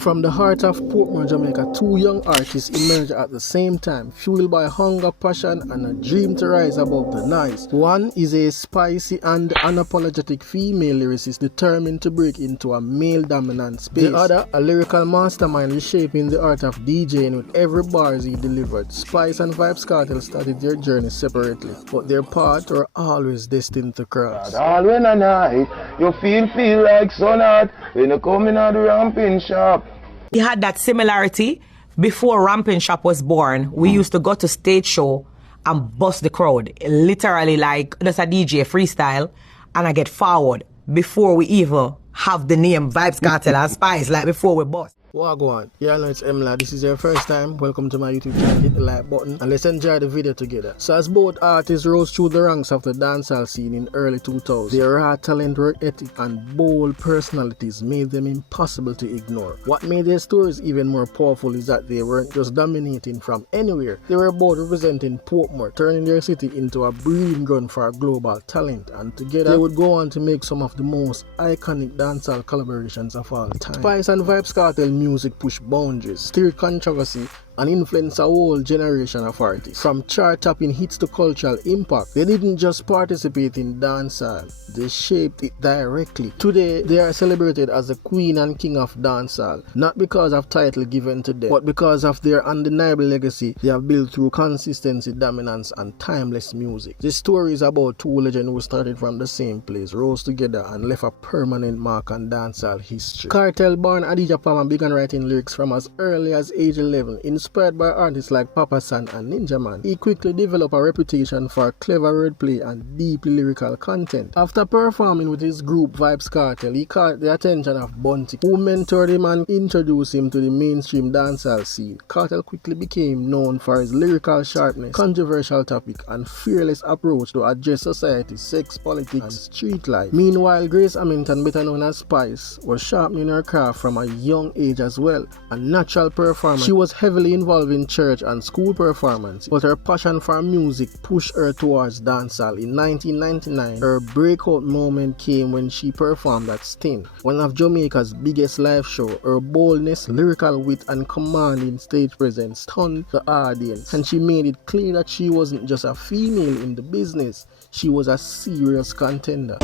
From the heart of Portmore, Jamaica, two young artists emerged at the same time, fueled by hunger, passion, and a dream to rise above the noise. One is a spicy and unapologetic female lyricist determined to break into a male-dominant space. The other, a lyrical mastermind reshaping the art of DJing with every bars he delivered. Spice and Vybz Kartel started their journey separately, but their paths were always destined to cross. All when I night, you feel like sun hot when you come in at the Romping shop. We had that similarity before Romping Shop was born. We used to go to stage show and bust the crowd. Literally like just a DJ freestyle, and I get forward before we even have the name Vybz Kartel and Spice, like before we bust. Wagwan, yeah, I know it's Mlard. This is your first time. Welcome to my YouTube channel. Hit the like button and let's enjoy the video together. So as both artists rose through the ranks of the dancehall scene in early 2000s, their raw talent, work ethic and bold personalities made them impossible to ignore. What made their stories even more powerful is that they weren't just dominating from anywhere. They were both representing Portmore, turning their city into a breeding ground for global talent, and together they would go on to make some of the most iconic dancehall collaborations of all time. Spice and Vybz Kartel music pushed boundaries, stirred controversy, and influenced a whole generation of artists. From chart-topping hits to cultural impact, they didn't just participate in dancehall, they shaped it directly. Today, they are celebrated as the queen and king of dancehall, not because of title given to them, but because of their undeniable legacy they have built through consistency, dominance, and timeless music. This story is about two legends who started from the same place, rose together, and left a permanent mark on dancehall history. Kartel, born Adidja Palmer, began writing lyrics from as early as age 11, inspired by artists like Papa San and Ninja Man. He quickly developed a reputation for clever wordplay and deeply lyrical content. After performing with his group Vybz Kartel, he caught the attention of Bunty, who mentored him and introduced him to the mainstream dancehall scene. Kartel quickly became known for his lyrical sharpness, controversial topic, and fearless approach to address society, sex, politics, and street life. Meanwhile, Grace Hamilton, better known as Spice, was sharpening her craft from a young age as well. A natural performer, she was heavily involved in church and school performance, but her passion for music pushed her towards dancehall. In 1999, her breakout moment came when she performed at Sting, one of Jamaica's biggest live shows. Her boldness, lyrical wit, and commanding stage presence stunned the audience, and she made it clear that she wasn't just a female in the business, she was a serious contender.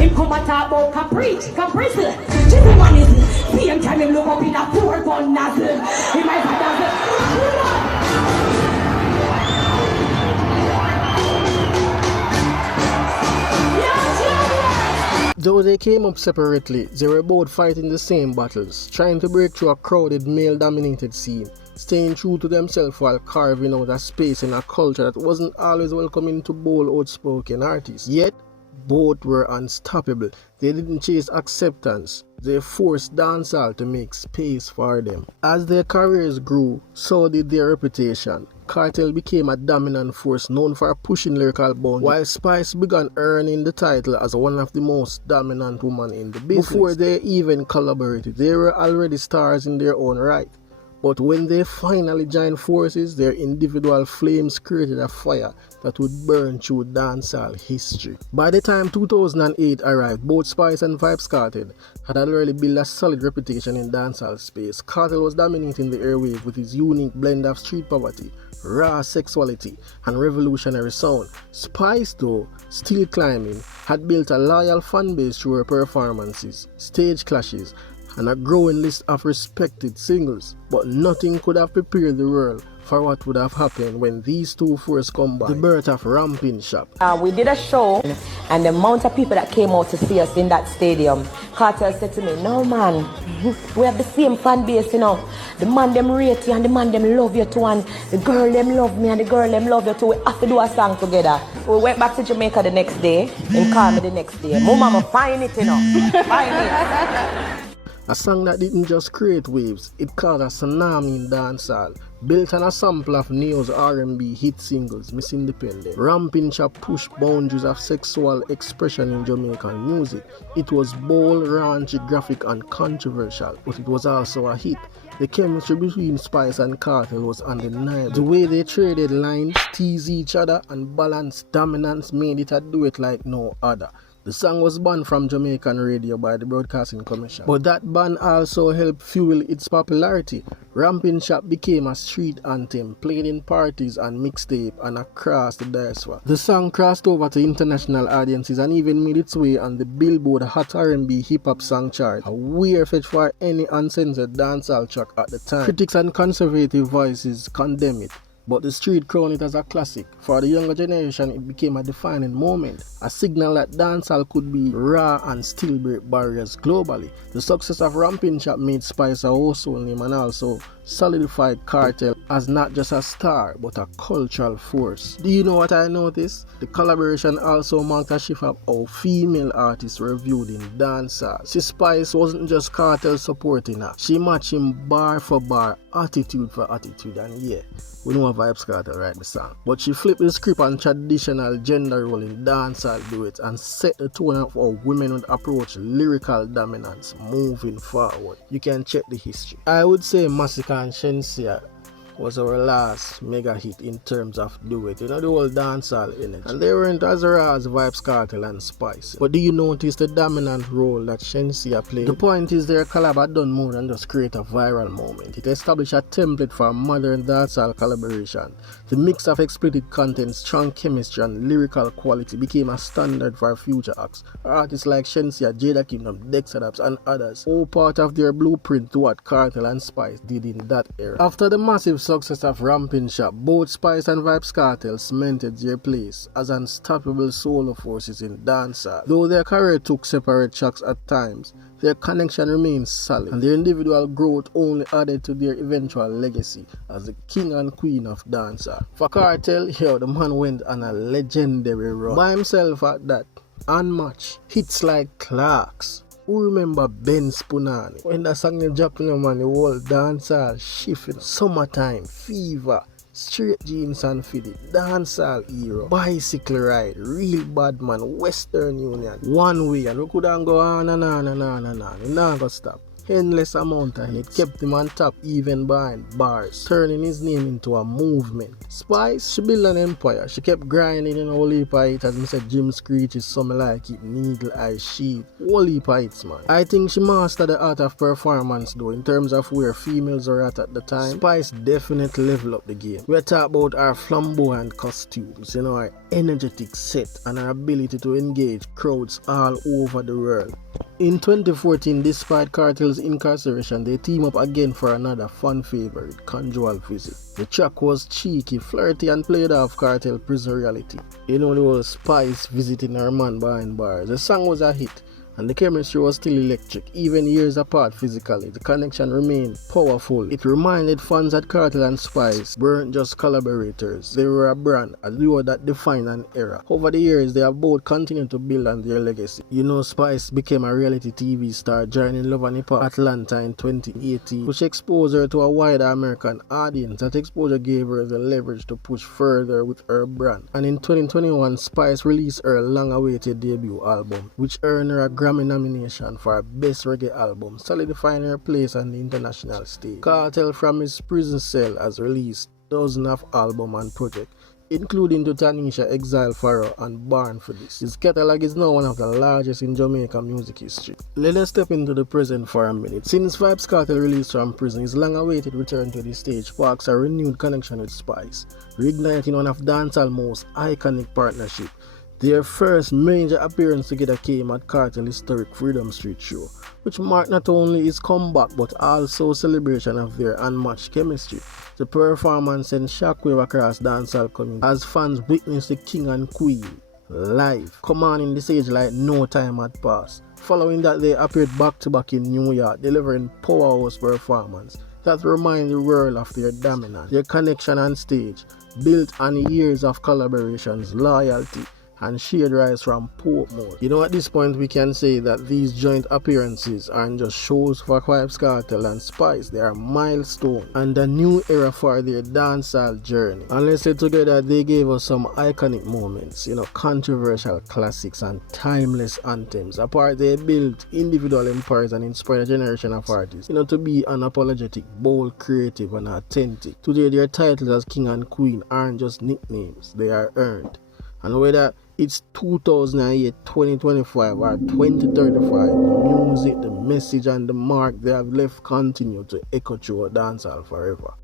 Him come and talk about caprice. This woman is same time him look up in a poor gun nozzle. He might have Though they came up separately, they were both fighting the same battles, trying to break through a crowded male-dominated scene, staying true to themselves while carving out a space in a culture that wasn't always welcoming to bold, outspoken artists. Yet, both were unstoppable. They didn't chase acceptance, they forced dancehall to make space for them. As their careers grew, so did their reputation. Kartel became a dominant force known for pushing lyrical boundaries, while Spice began earning the title as one of the most dominant women in the business. Before they even collaborated, they were already stars in their own right. But when they finally joined forces, their individual flames created a fire that would burn through dancehall history. By the time 2008 arrived, both Spice and Vybz Kartel had already built a solid reputation in dancehall space. Kartel was dominating the airwave with his unique blend of street poverty, raw sexuality, and revolutionary sound. Spice, though still climbing, had built a loyal fan base through her performances, stage clashes, and a growing list of respected singles, but nothing could have prepared the world for what would have happened when these two forces combined. The birth of Romping Shop. We did a show, and the amount of people that came out to see us in that stadium, Kartel said to me, "No man, we have the same fan base, you know. The man them rate you and the man them love you too, and the girl them love me and the girl them love you too. We have to do a song together." We went back to Jamaica the next day, and called me the next day. My mama find it, you know. Find it. A song that didn't just create waves, it caused a tsunami in dancehall. Built on a sample of Neo's R&B hit singles, Miss Independent, Romping Shop pushed boundaries of sexual expression in Jamaican music. It was bold, raunchy, graphic, and controversial, but it was also a hit. The chemistry between Spice and Kartel was undeniable. The way they traded lines, teased each other, and balanced dominance made it a duet like no other. The song was banned from Jamaican radio by the Broadcasting Commission, but that ban also helped fuel its popularity. Romping Shop became a street anthem, played in parties and mixtape and across the diaspora. The song crossed over to international audiences and even made its way on the Billboard Hot R&B Hip Hop Song chart, a weird fetch for any uncensored dancehall track at the time. Critics and conservative voices condemn it, but the street crowned it as a classic. For the younger generation, it became a defining moment, a signal that dancehall could be raw and still break barriers globally. The success of Romping Shop made Spice a household name and also solidified Kartel as not just a star but a cultural force. Do you know what I noticed? The collaboration also marked a shift of how female artists were viewed in dancehall. See, Spice wasn't just Kartel supporting her, she matched him bar for bar, attitude for attitude, and yeah, we know Vybz Kartel write the song. But she flipped the script on traditional gender role in dancehall duets and set the tone of how women would approach lyrical dominance moving forward. You can check the history. I would say Massacre and Shensia was our last mega hit in terms of duet. You know, the whole dancehall in it. And they weren't as raw as Vybz Kartel and Spice. But do you notice the dominant role that Shensia played? The point is their collab had done more than just create a viral moment. It established a template for modern dancehall collaboration. The mix of explicit content, strong chemistry and lyrical quality became a standard for future acts. Artists like Shensia, Jada Kingdom, Dexter Daps and others, all part of their blueprint to what Kartel and Spice did in that era. After the massive success of Romping Shop, both Spice and Vybz Kartel cemented their place as unstoppable solo forces in dancehall. Though their career took separate tracks at times, their connection remains solid, and their individual growth only added to their eventual legacy as the king and queen of dancehall. For Kartel, the man went on a legendary run by himself at that, unmatched. Hits like Clarks. Who remember Ben Spunani? When the song dropped, man, the whole dancehall shifting. Summertime, Fever, Straight Jeans and Fitted, Dancehall Hero, Bicycle Ride, Real Bad Man, Western Union, One Way, and we couldn't go on and on and on and on. We never gonna stop. Endless amount of hit kept him on top even behind bars, turning his name into a movement. Spice, she built an empire. She kept grinding in a whole heap of hits, as I said, Jim Screech is something like it, Needle Eye Sheet, whole heap of hits, man. I think she mastered the art of performance though, in terms of where females were at the time. Spice definitely leveled up the game. We're talking about her flamboyant costumes, you know, her energetic set and her ability to engage crowds all over the world. In 2014, despite Kartel's incarceration, they team up again for another fan favorite, Conjugal Visit. The track was cheeky, flirty and played off Kartel prison reality. You know, the whole Spice visiting her man behind bars. The song was a hit, and the chemistry was still electric, even years apart physically. The connection remained powerful. It reminded fans that Kartel and Spice weren't just collaborators, they were a brand, a duo that defined an era. Over the years, they have both continued to build on their legacy. You know, Spice became a reality TV star, joining Love and Hip Hop Atlanta in 2018, which exposed her to a wider American audience. That exposure gave her the leverage to push further with her brand. And in 2021, Spice released her long-awaited debut album, which earned her a Grammy nomination for Best Reggae Album, solidifying her place on the international stage. Kartel from his prison cell has released dozens of albums and projects, including to Tanisha, Exile Pharaoh and Born for This. His catalog is now one of the largest in Jamaican music history. Let us step into the present for a minute. Since Vybz Kartel released from prison, his long-awaited return to the stage sparks a renewed connection with Spice, reigniting one of dancehall's most iconic partnerships. Their first major appearance together came at Kartel Historic Freedom Street Show, which marked not only his comeback but also celebration of their unmatched chemistry. The performance sent shockwave across dancehall community as fans witnessed the king and queen live, commanding the stage like no time had passed. Following that, they appeared back-to-back in New York, delivering powerhouse performance that remind the world of their dominance. Their connection on stage, built on years of collaborations, loyalty, and shared rise from Portmore. You know, at this point we can say that these joint appearances aren't just shows for Vybz Kartel and Spice, they are milestones and a new era for their dancehall journey. And let's say together they gave us some iconic moments, you know, controversial classics and timeless anthems. Apart, they built individual empires and inspired a generation of artists, you know, to be unapologetic, bold, creative and authentic. Today their titles as king and queen aren't just nicknames, they are earned. And whether it's 2008, 2025 or 2035, the music, the message and the mark they have left continue to echo through dancehall forever.